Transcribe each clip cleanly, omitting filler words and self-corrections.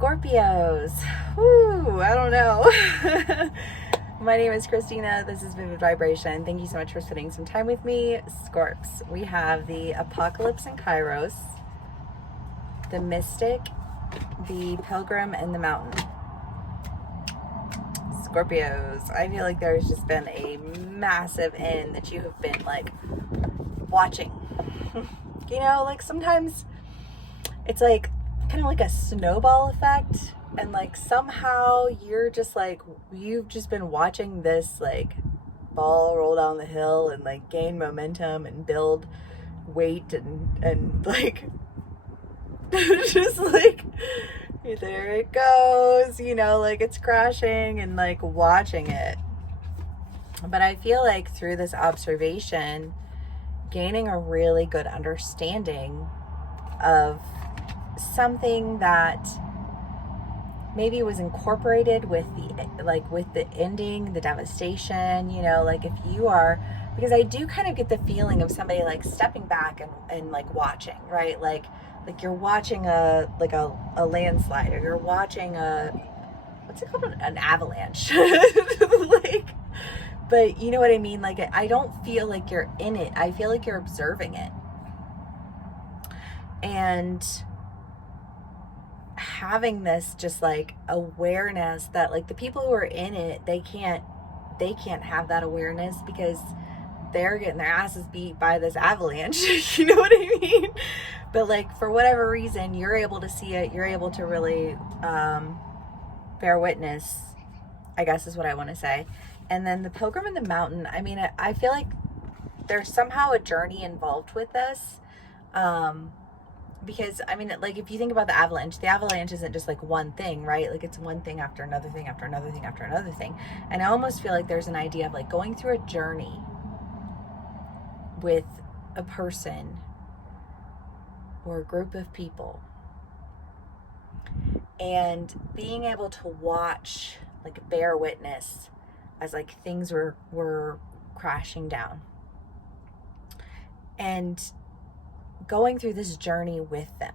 Scorpios. Woo, I don't know. My name is Christina. This is Vivid Vibration. Thank you so much for spending some time with me. Scorps. We have the Apocalypse and Kairos, the Mystic, the Pilgrim, and the Mountain. Scorpios. I feel like there's just been a massive end that you have been like watching. You know, like sometimes it's like kind of like a snowball effect, and like somehow you're just like, you've just been watching this like ball roll down the hill and like gain momentum and build weight and like just like there it goes, you know, like it's crashing, and like watching it. But I feel like through this observation, gaining a really good understanding of something that maybe was incorporated with the ending, the devastation, you know, like if you are, because I do kind of get the feeling of somebody like stepping back and like watching, right? Like you're watching a landslide, or you're watching what's it called? An avalanche. Like, but you know what I mean? Like, I don't feel like you're in it. I feel like you're observing it. And having this just like awareness that like the people who are in it, they can't have that awareness because they're getting their asses beat by this avalanche. You know what I mean? But like for whatever reason, you're able to see it. You're able to really bear witness, I guess is what I want to say. And then the Pilgrim and the Mountain, I mean, I feel like there's somehow a journey involved with this. Because I mean, like if you think about the avalanche isn't just like one thing, right? Like it's one thing after another thing after another thing after another thing. And I almost feel like there's an idea of like going through a journey with a person or a group of people, and being able to watch, like bear witness as like things were crashing down, and going through this journey with them.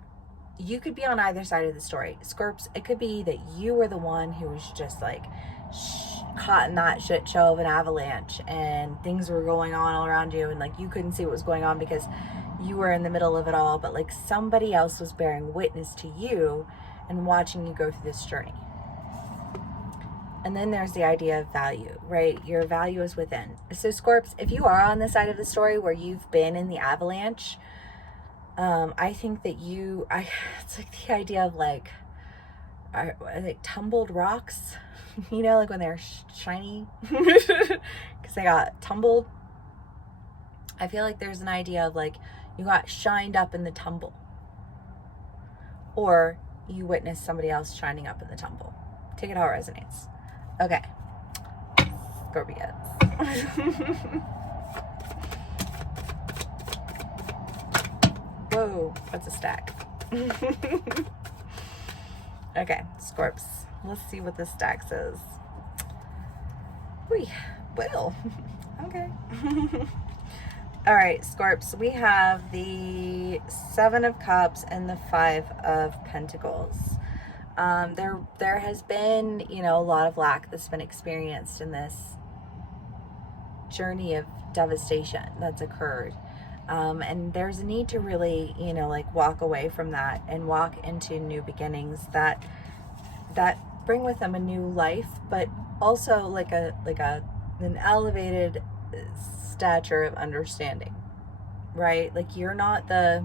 You could be on either side of the story. Scorps, it could be that you were the one who was just like caught in that shit show of an avalanche, and things were going on all around you, and like you couldn't see what was going on because you were in the middle of it all, but like somebody else was bearing witness to you and watching you go through this journey. And then there's the idea of value, right? Your value is within. So Scorps, if you are on the side of the story where you've been in the avalanche, I think that it's like the idea of like tumbled rocks, you know, like when they're shiny because they got tumbled. I feel like there's an idea of like you got shined up in the tumble, or you witnessed somebody else shining up in the tumble. Take it how it resonates. Okay, Scorpios. Whoa, that's a stack. Okay, Scorps. Let's see what this stack says. Well, okay. All right, Scorps, we have the 7 of Cups and the 5 of Pentacles. There has been, you know, a lot of lack that's been experienced in this journey of devastation that's occurred. And there's a need to really, you know, like walk away from that and walk into new beginnings that bring with them a new life, but also like an elevated stature of understanding, right? Like you're not the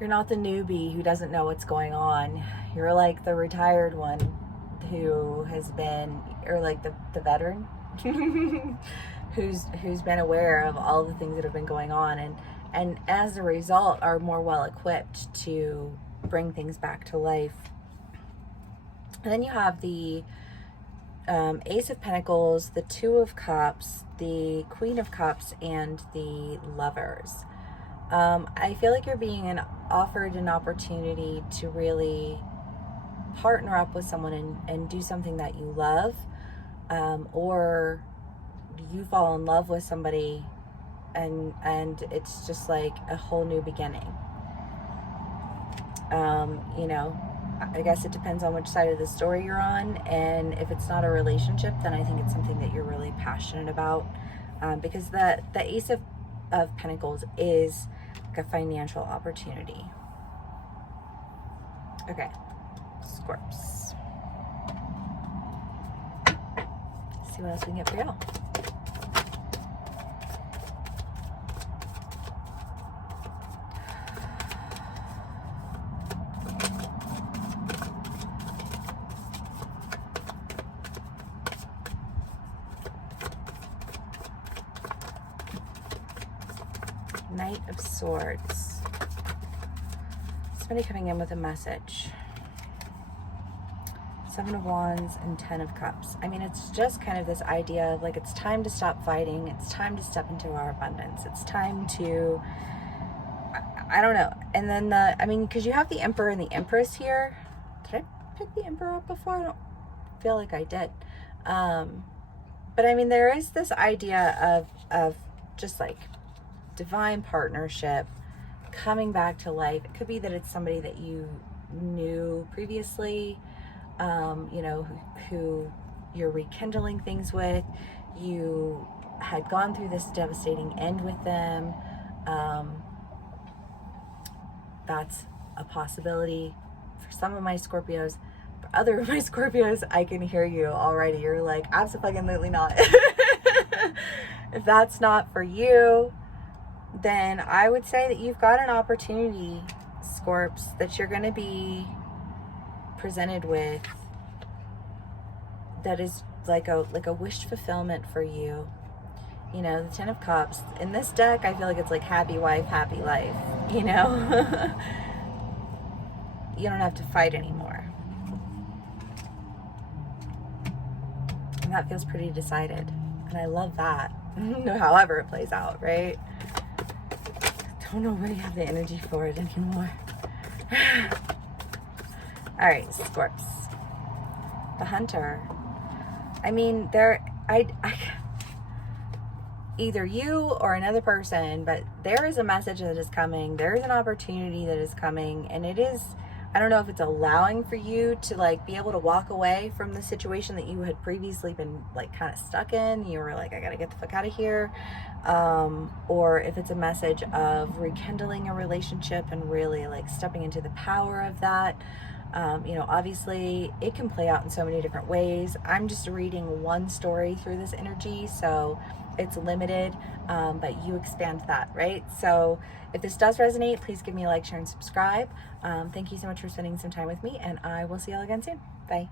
newbie who doesn't know what's going on. You're like the retired one who has been, or like the veteran who's been aware of all the things that have been going on, and as a result are more well equipped to bring things back to life. And then you have the Ace of Pentacles, the 2 of Cups, the Queen of Cups, and the Lovers. I feel like you're being offered an opportunity to really partner up with someone and do something that you love, or you fall in love with somebody and it's just like a whole new beginning. You know, I guess it depends on which side of the story you're on. And if it's not a relationship, then I think it's something that you're really passionate about. Because the Ace of Pentacles is like a financial opportunity. Okay, Scorps. See what else we can get for y'all. Knight of Swords. Somebody coming in with a message. 7 of Wands and 10 of Cups. I mean, it's just kind of this idea of like, it's time to stop fighting. It's time to step into our abundance. It's time to, I don't know. And then because you have the Emperor and the Empress here. Did I pick the Emperor up before? I don't feel like I did. But I mean, there is this idea of just like divine partnership coming back to life. It could be that it's somebody that you knew previously, you know, who you're rekindling things with. You had gone through this devastating end with them. That's a possibility for some of my Scorpios. For other of my Scorpios, I can hear you already. You're like, absolutely not. If that's not for you, then I would say that you've got an opportunity, Scorps, that you're going to be presented with that is like a wish fulfillment for you. You know, the 10 of Cups. In this deck, I feel like it's like happy wife, happy life. You know? You don't have to fight anymore. And that feels pretty decided. And I love that. However it plays out, right? Don't know where you have the energy for it anymore. All right, Scorps. The Hunter. I mean, either you or another person, but there is a message that is coming. There is an opportunity that is coming, and it is, I don't know if it's allowing for you to like be able to walk away from the situation that you had previously been like kind of stuck in. You were like, I gotta get the fuck out of here. Or if it's a message of rekindling a relationship and really like stepping into the power of that. You know, obviously it can play out in so many different ways. I'm just reading one story through this energy, so it's limited, but you expand that, right? So if this does resonate, please give me a like, share, and subscribe. Thank you so much for spending some time with me, and I will see y'all again soon. Bye.